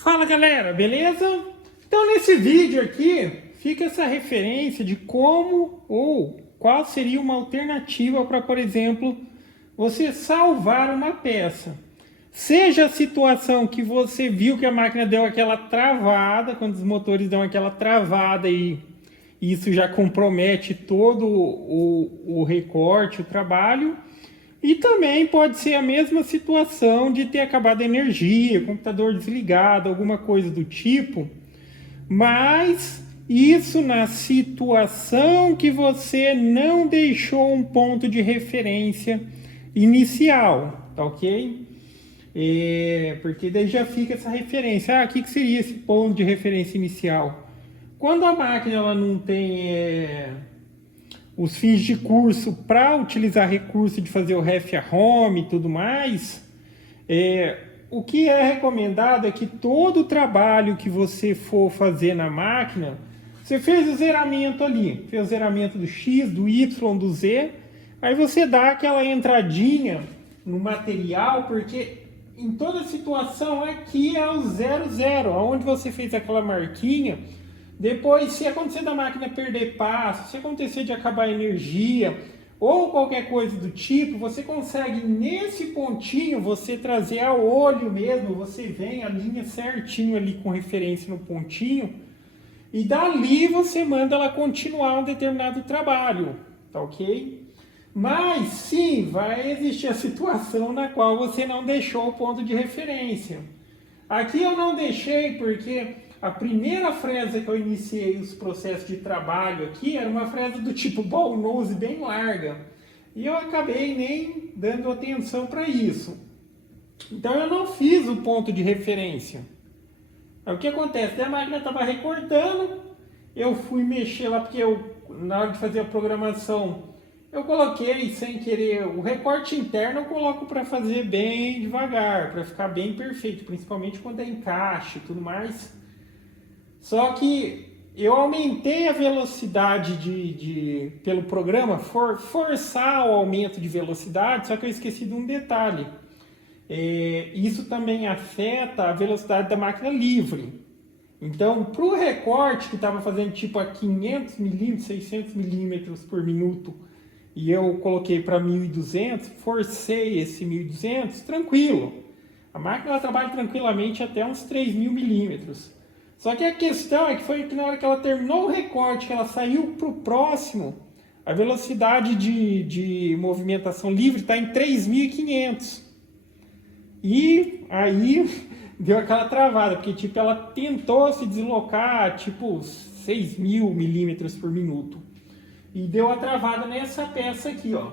Fala galera, beleza? Então nesse vídeo aqui fica essa referência de como ou qual seria uma alternativa para, por exemplo, você salvar uma peça. Seja a situação que você viu que a máquina deu aquela travada, quando os motores dão aquela travada e isso já compromete todo o recorte, o trabalho. E também pode ser a mesma situação de ter acabado a energia, computador desligado, alguma coisa do tipo. Mas isso na situação que você não deixou um ponto de referência inicial, tá ok? Porque daí já fica essa referência. O que seria esse ponto de referência inicial? Quando a máquina ela não tem os fins de curso para utilizar recurso de fazer o ref a home e tudo mais, o que é recomendado é que todo o trabalho que você for fazer na máquina, você fez o zeramento ali, fez o zeramento do X, do Y, do Z, aí você dá aquela entradinha no material, porque em toda situação aqui é o 00, onde você fez aquela marquinha. Depois, se acontecer da máquina perder passo, se acontecer de acabar a energia ou qualquer coisa do tipo, você consegue nesse pontinho você trazer a olho mesmo, você vem a linha certinho ali com referência no pontinho e dali você manda ela continuar um determinado trabalho, tá ok? Mas sim, vai existir a situação na qual você não deixou o ponto de referência. Aqui eu não deixei porque a primeira fresa que eu iniciei os processos de trabalho aqui era uma fresa do tipo ball nose bem larga. E eu acabei nem dando atenção para isso. Então eu não fiz o ponto de referência. Aí, o que acontece? A máquina estava recortando, eu fui mexer lá porque na hora de fazer a programação eu coloquei sem querer o recorte interno, eu coloco para fazer bem devagar, para ficar bem perfeito, principalmente quando é encaixe e tudo mais. Só que eu aumentei a velocidade pelo programa, forçar o aumento de velocidade, só que eu esqueci de um detalhe. Isso também afeta a velocidade da máquina livre. Então, para o recorte que estava fazendo tipo a 500 milímetros, 600 milímetros por minuto, e eu coloquei para 1200, forcei esse 1200, tranquilo. A máquina ela trabalha tranquilamente até uns 3000 milímetros. Só que a questão é que foi que na hora que ela terminou o recorte, que ela saiu para o próximo, a velocidade de movimentação livre está em 3.500. E aí deu aquela travada, porque tipo, ela tentou se deslocar tipo 6.000 milímetros por minuto. E deu a travada nessa peça aqui, ó,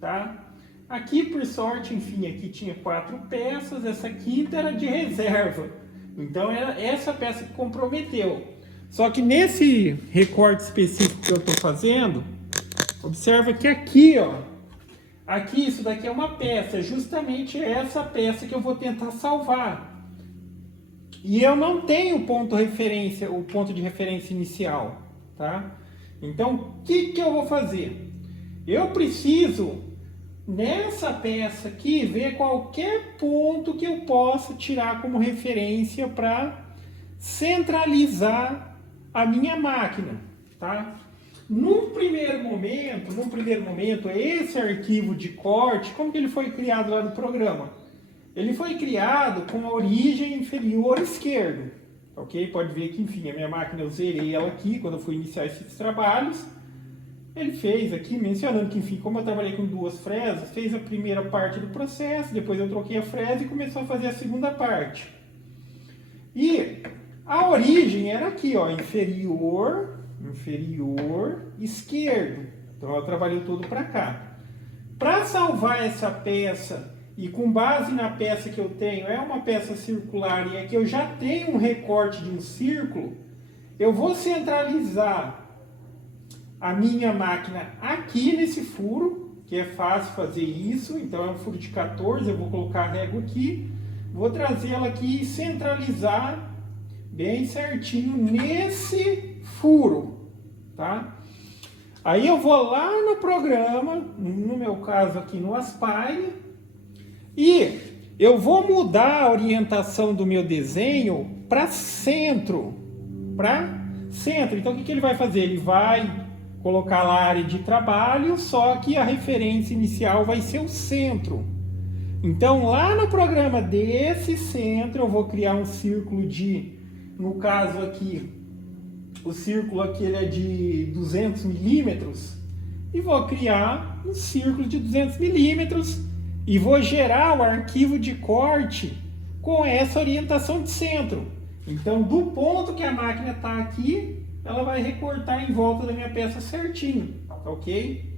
tá? Aqui, por sorte, enfim, aqui tinha 4 peças, essa quinta era de reserva. Então, era essa peça que comprometeu. Só que nesse recorte específico que eu estou fazendo, observa que aqui, ó, aqui isso daqui é uma peça, justamente essa peça que eu vou tentar salvar. E eu não tenho o ponto de referência inicial, tá? Então, o que eu vou fazer? Eu preciso, nessa peça aqui, ver qualquer ponto que eu possa tirar como referência para centralizar a minha máquina, tá? Num primeiro momento, esse arquivo de corte, como que ele foi criado lá no programa? Ele foi criado com a origem inferior esquerda. Ok? Pode ver que, enfim, a minha máquina eu zerei ela aqui quando eu fui iniciar esses trabalhos. Ele fez aqui, mencionando que, enfim, como eu trabalhei com 2 fresas, fez a primeira parte do processo, depois eu troquei a fresa e começou a fazer a segunda parte. E a origem era aqui, ó, inferior, esquerdo. Então ela trabalhou tudo para cá. Para salvar essa peça, e com base na peça que eu tenho, é uma peça circular e aqui eu já tenho um recorte de um círculo, eu vou centralizar a minha máquina aqui nesse furo, que é fácil fazer isso, então é um furo de 14, eu vou colocar a régua aqui, vou trazê-la aqui e centralizar bem certinho nesse furo, tá? Aí eu vou lá no programa, no meu caso aqui no Aspire, e eu vou mudar a orientação do meu desenho para centro. Então, o que ele vai fazer? Ele vai colocar lá a área de trabalho, só que a referência inicial vai ser o centro. Então, lá no programa desse centro, eu vou criar um círculo no caso aqui, o círculo aqui ele é de 200 milímetros, e vou criar um círculo de 200 milímetros e vou gerar o arquivo de corte com essa orientação de centro. Então, do ponto que a máquina está aqui, ela vai recortar em volta da minha peça certinho, ok?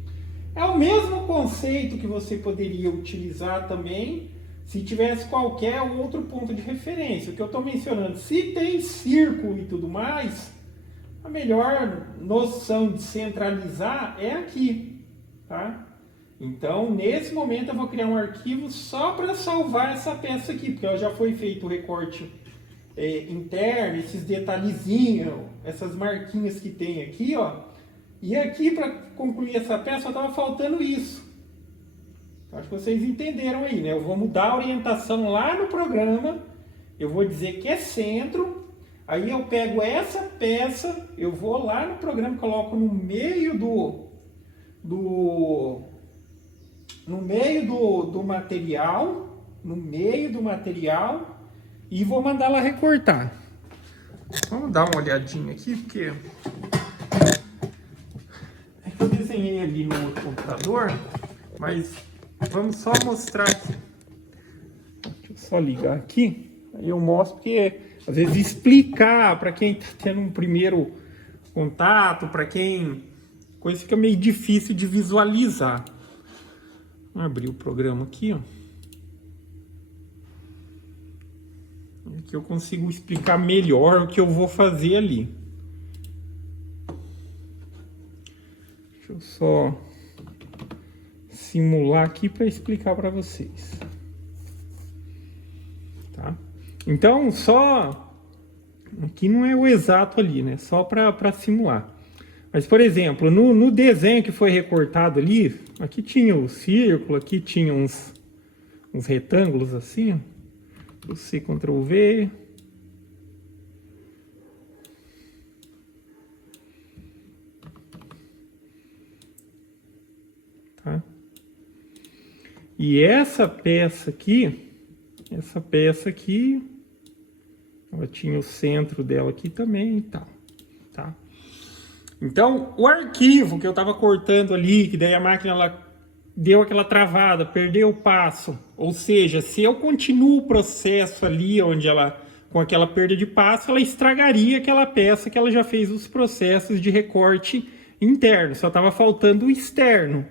É o mesmo conceito que você poderia utilizar também se tivesse qualquer outro ponto de referência. O que eu estou mencionando, se tem círculo e tudo mais, a melhor noção de centralizar é aqui, tá? Então, nesse momento eu vou criar um arquivo só para salvar essa peça aqui, porque ela já foi feito o recorte interno, esses detalhezinhos, essas marquinhas que tem aqui, ó. E aqui, para concluir essa peça, só estava faltando isso. Acho que vocês entenderam aí, né? Eu vou mudar a orientação lá no programa, eu vou dizer que é centro, aí eu pego essa peça, eu vou lá no programa, coloco no meio do material, e vou mandar ela recortar. Vamos dar uma olhadinha aqui, porque eu desenhei ali no outro computador, mas vamos só mostrar aqui. Deixa eu só ligar aqui, aí eu mostro, porque às vezes explicar para quem está tendo um primeiro contato, para quem coisa fica meio difícil de visualizar. Vou abrir o programa aqui, ó. Aqui eu consigo explicar melhor o que eu vou fazer ali. Deixa eu só simular aqui para explicar para vocês. Tá? Então, só... Aqui não é o exato ali, né? Só para simular. Mas, por exemplo, no desenho que foi recortado ali, aqui tinha o círculo, aqui tinha uns retângulos assim, ó. C, Ctrl V. Tá? E essa peça aqui, ela tinha o centro dela aqui também e tal, tá? Então, o arquivo que eu estava cortando ali, que daí a máquina ela deu aquela travada, perdeu o passo, ou seja, se eu continuo o processo ali onde ela, com aquela perda de passo, ela estragaria aquela peça que ela já fez os processos de recorte interno, só estava faltando o externo,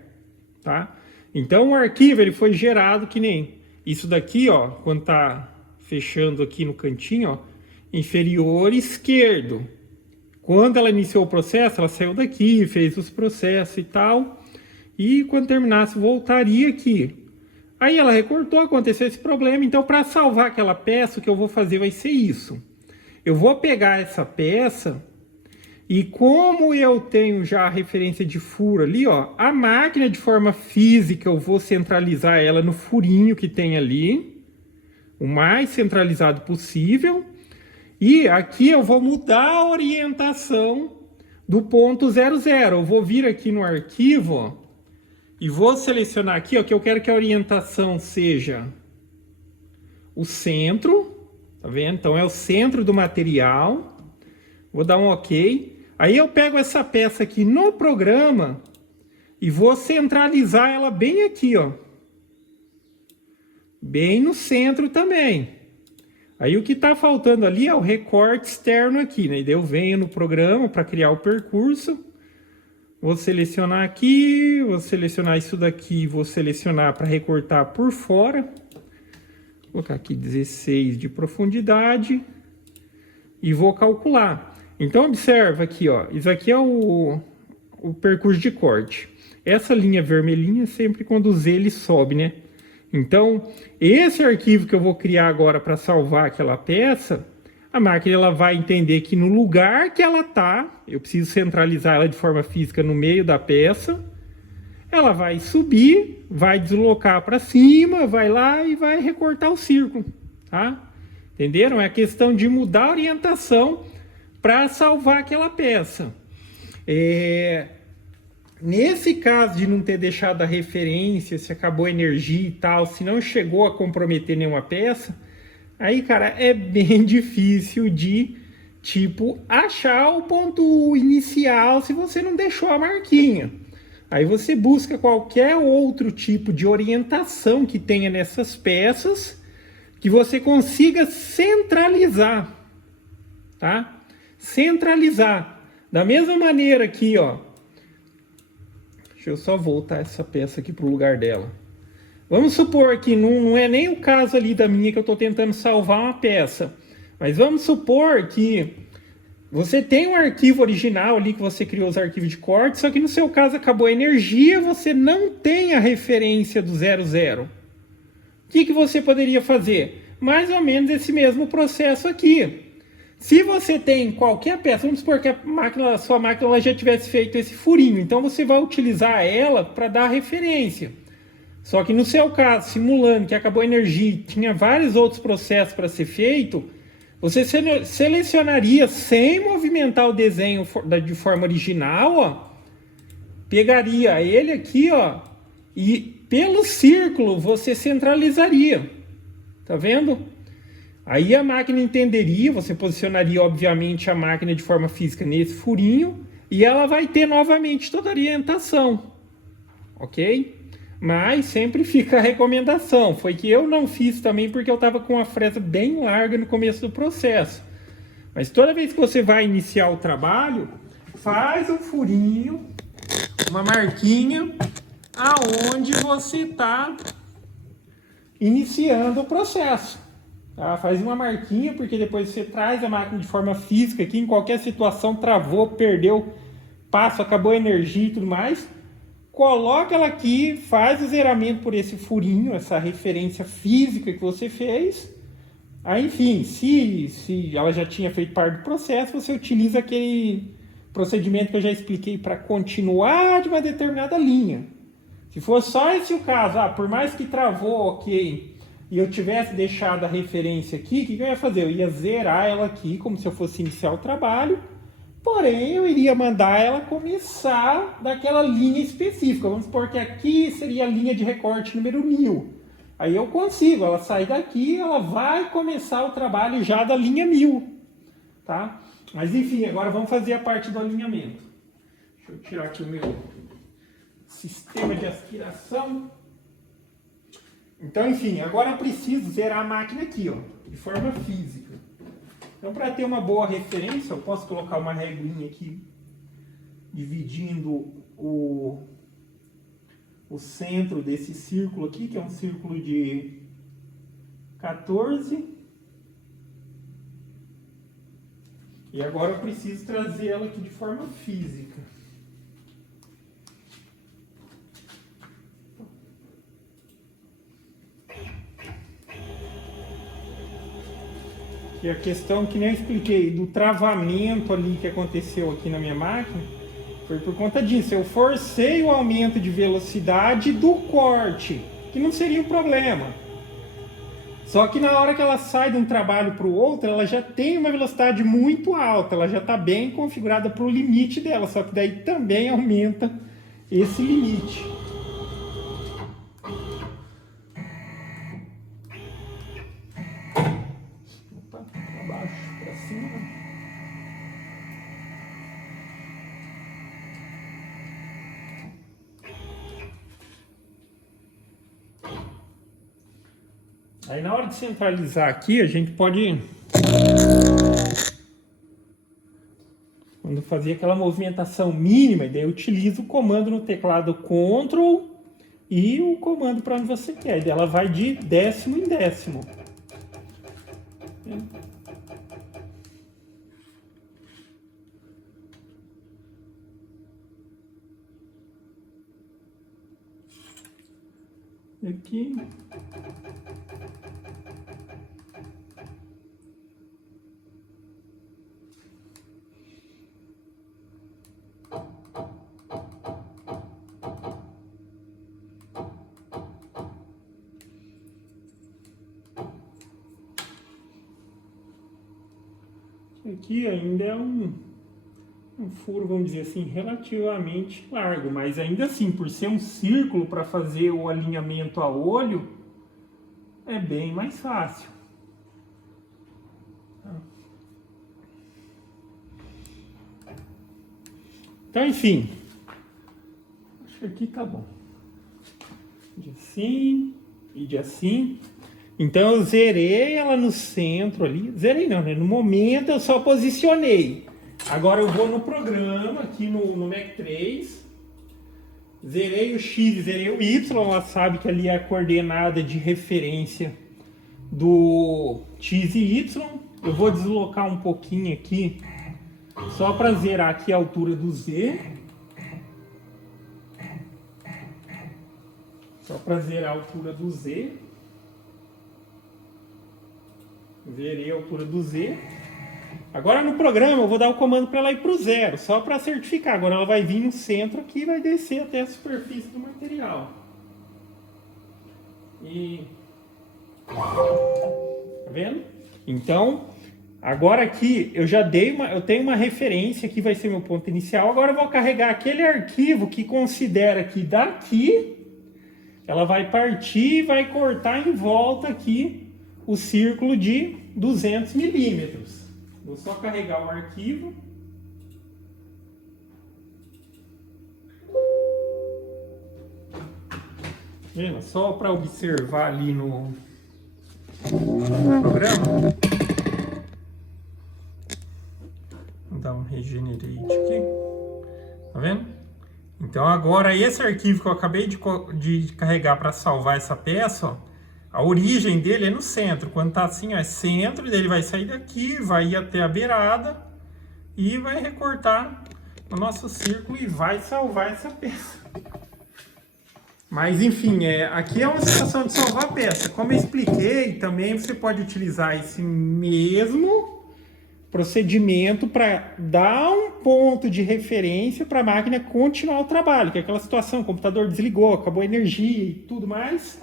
tá? Então o arquivo ele foi gerado que nem isso daqui, ó, quando tá fechando aqui no cantinho, ó, inferior esquerdo. Quando ela iniciou o processo, ela saiu daqui, fez os processos e tal. E quando terminasse, voltaria aqui. Aí ela recortou, aconteceu esse problema. Então, para salvar aquela peça, o que eu vou fazer vai ser isso. Eu vou pegar essa peça e como eu tenho já a referência de furo ali, ó, a máquina de forma física, eu vou centralizar ela no furinho que tem ali, o mais centralizado possível. E aqui eu vou mudar a orientação do ponto 00. Eu vou vir aqui no arquivo, ó, e vou selecionar aqui, ó, que eu quero que a orientação seja o centro, tá vendo? Então é o centro do material. Vou dar um OK. Aí eu pego essa peça aqui no programa e vou centralizar ela bem aqui, ó. Bem no centro também. Aí o que está faltando ali é o recorte externo aqui, né? E daí eu venho no programa para criar o percurso. Vou selecionar aqui, vou selecionar isso daqui, vou selecionar para recortar por fora. Vou colocar aqui 16 de profundidade e vou calcular. Então observa aqui, ó, isso aqui é o percurso de corte. Essa linha vermelhinha sempre quando o Z ele sobe, né? Então, esse arquivo que eu vou criar agora para salvar aquela peça, a máquina ela vai entender que no lugar que ela está, eu preciso centralizar ela de forma física no meio da peça, ela vai subir, vai deslocar para cima, vai lá e vai recortar o círculo, tá? Entenderam? É a questão de mudar a orientação para salvar aquela peça. Nesse caso de não ter deixado a referência, se acabou a energia e tal, se não chegou a comprometer nenhuma peça, aí, cara, é bem difícil de, tipo, achar o ponto inicial se você não deixou a marquinha. Aí você busca qualquer outro tipo de orientação que tenha nessas peças que você consiga centralizar, tá? Centralizar. Da mesma maneira aqui, ó. Deixa eu só voltar essa peça aqui pro lugar dela. Vamos supor que não é nem o caso ali da minha que eu estou tentando salvar uma peça. Mas vamos supor que você tem um arquivo original ali que você criou os arquivos de corte, só que no seu caso acabou a energia, você não tem a referência do 00. O que você poderia fazer? Mais ou menos esse mesmo processo aqui. Se você tem qualquer peça, vamos supor que a sua máquina ela já tivesse feito esse furinho, então você vai utilizar ela para dar a referência. Só que no seu caso, simulando que acabou a energia e tinha vários outros processos para ser feito, você selecionaria sem movimentar o desenho de forma original, ó, pegaria ele aqui, ó, e pelo círculo você centralizaria. Tá vendo? Aí a máquina entenderia, você posicionaria obviamente a máquina de forma física nesse furinho e ela vai ter novamente toda a orientação. Ok? Mas sempre fica a recomendação. Foi que eu não fiz também porque eu estava com a fresa bem larga no começo do processo. Mas toda vez que você vai iniciar o trabalho, faz um furinho, uma marquinha, aonde você está iniciando o processo. Tá? Faz uma marquinha, porque depois você traz a máquina de forma física, que em qualquer situação travou, perdeu, passo, acabou a energia e tudo mais. Coloca ela aqui, faz o zeramento por esse furinho, essa referência física que você fez. Aí, enfim, se ela já tinha feito parte do processo, você utiliza aquele procedimento que eu já expliquei para continuar de uma determinada linha. Se for só esse o caso, por mais que travou, ok, e eu tivesse deixado a referência aqui, o que eu ia fazer? Eu ia zerar ela aqui, como se eu fosse iniciar o trabalho. Porém, eu iria mandar ela começar daquela linha específica. Vamos supor que aqui seria a linha de recorte número 1000. Aí eu consigo, ela sai daqui, ela vai começar o trabalho já da linha 1000. Tá? Mas enfim, agora vamos fazer a parte do alinhamento. Deixa eu tirar aqui o meu sistema de aspiração. Então, enfim, agora eu preciso zerar a máquina aqui, ó, de forma física. Então, para ter uma boa referência, eu posso colocar uma reguinha aqui, dividindo o centro desse círculo aqui, que é um círculo de 14. E agora eu preciso trazer ela aqui de forma física. E a questão que nem eu expliquei, do travamento ali que aconteceu aqui na minha máquina, foi por conta disso. Eu forcei o aumento de velocidade do corte, que não seria um problema. Só que na hora que ela sai de um trabalho para o outro, ela já tem uma velocidade muito alta, ela já está bem configurada para o limite dela, só que daí também aumenta esse limite. Aí na hora de centralizar aqui, a gente pode, quando fazer aquela movimentação mínima, daí eu utilizo o comando no teclado Ctrl e o comando para onde você quer. Daí ela vai de décimo em décimo. Aqui. Aqui ainda é um furo, vamos dizer assim, relativamente largo, mas ainda assim, por ser um círculo para fazer o alinhamento a olho, é bem mais fácil. Então, enfim, acho que aqui tá bom. De assim e de assim. Então eu zerei ela no centro ali. Zerei não, né? No momento eu só posicionei. Agora eu vou no programa, aqui no Mac 3. Zerei o X, zerei o Y. Ela sabe que ali é a coordenada de referência do X e Y. Eu vou deslocar um pouquinho aqui, só para zerar aqui a altura do Z. Só para zerar a altura do Z. Zerei a altura do Z. Agora no programa eu vou dar o comando para ela ir para o zero, só para certificar. Agora ela vai vir no centro aqui e vai descer até a superfície do material. E... tá vendo? Então, agora aqui eu já dei eu tenho uma referência, aqui vai ser meu ponto inicial. Agora eu vou carregar aquele arquivo que considera que daqui ela vai partir e vai cortar em volta aqui o círculo de 200 milímetros. Vou só carregar o arquivo. Vendo? Só para observar ali no programa. Vou dar um regenerate aqui. Tá vendo? Então agora esse arquivo que eu acabei de carregar para salvar essa peça, ó, a origem dele é no centro. Quando tá assim, ó, é centro, ele vai sair daqui, vai ir até a beirada e vai recortar o nosso círculo e vai salvar essa peça. Mas enfim, aqui é uma situação de salvar a peça. Como eu expliquei, também você pode utilizar esse mesmo procedimento para dar um ponto de referência para a máquina continuar o trabalho, que é aquela situação, o computador desligou, acabou a energia e tudo mais.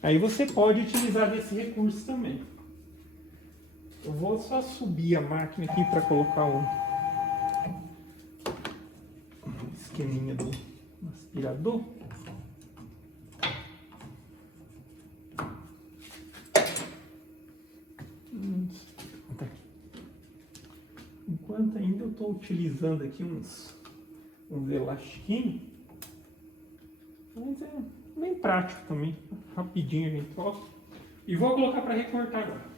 Aí você pode utilizar desse recurso também. Eu vou só subir a máquina aqui para colocar o esqueminha do aspirador. Enquanto ainda eu estou utilizando aqui uns elastiquinhos, mas é bem prático também, rapidinho a gente coloca. E vou colocar para recortar agora.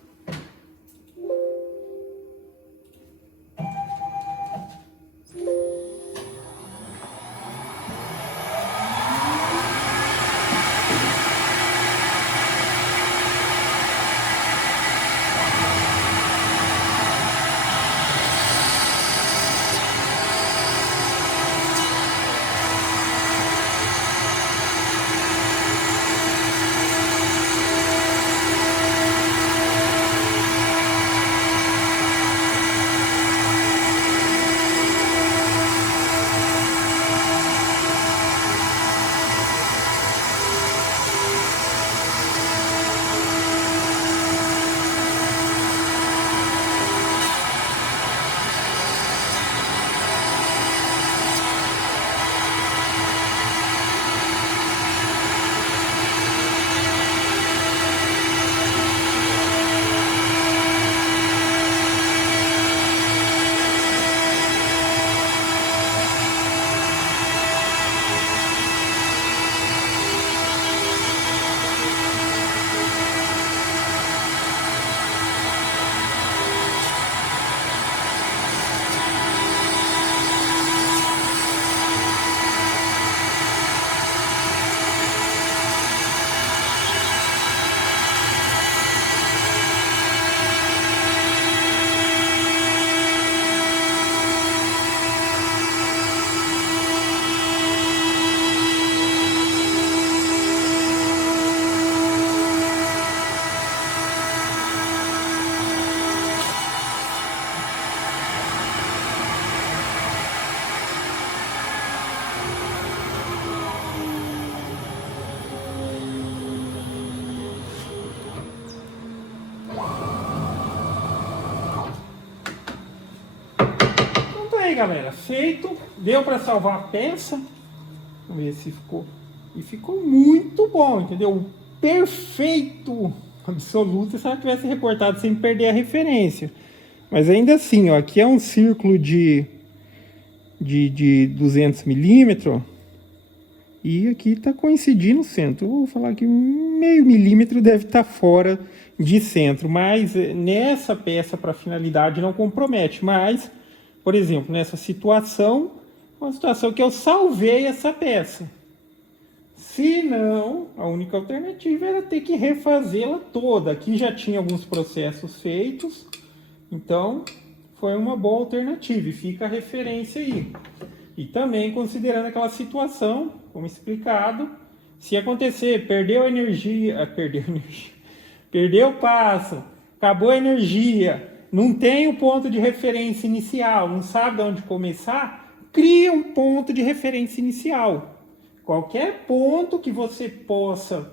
aí, galera, feito, deu para salvar a peça. Vamos ver se ficou. E ficou muito bom, entendeu? Perfeito, absoluto, se ela tivesse recortado sem perder a referência. Mas ainda assim, ó, aqui é um círculo de 200 milímetros. E aqui está coincidindo o centro. Eu vou falar que meio milímetro deve estar fora de centro. Mas nessa peça, para finalidade, não compromete. Mas, por exemplo, nessa situação, uma situação que eu salvei essa peça. Se não, a única alternativa era ter que refazê-la toda. Aqui já tinha alguns processos feitos. Então, foi uma boa alternativa. E fica a referência aí. E também considerando aquela situação, como explicado, se acontecer, perdeu o passo, acabou a energia, não tem o ponto de referência inicial, não sabe de onde começar, cria um ponto de referência inicial. Qualquer ponto que você possa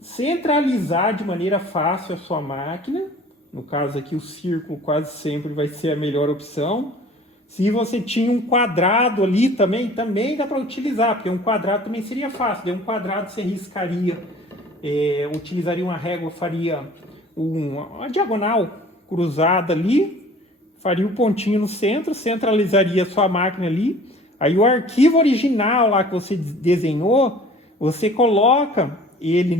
centralizar de maneira fácil a sua máquina, no caso aqui o círculo quase sempre vai ser a melhor opção. Se você tinha um quadrado ali também dá para utilizar, porque um quadrado também seria fácil. De um quadrado você riscaria, utilizaria uma régua, faria uma diagonal cruzada ali, faria o pontinho no centro, centralizaria a sua máquina ali. Aí o arquivo original lá que você desenhou, você coloca ele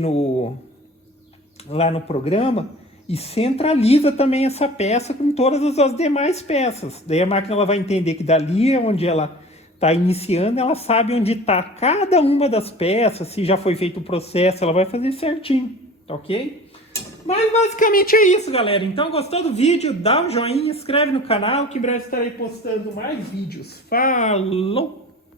lá no programa, e centraliza também essa peça com todas as demais peças. Daí a máquina ela vai entender que dali é onde ela está iniciando, ela sabe onde está cada uma das peças, se já foi feito o processo, ela vai fazer certinho, ok? Mas basicamente é isso, galera. Então, gostou do vídeo? Dá um joinha, inscreve no canal, que em breve estarei postando mais vídeos. Falou!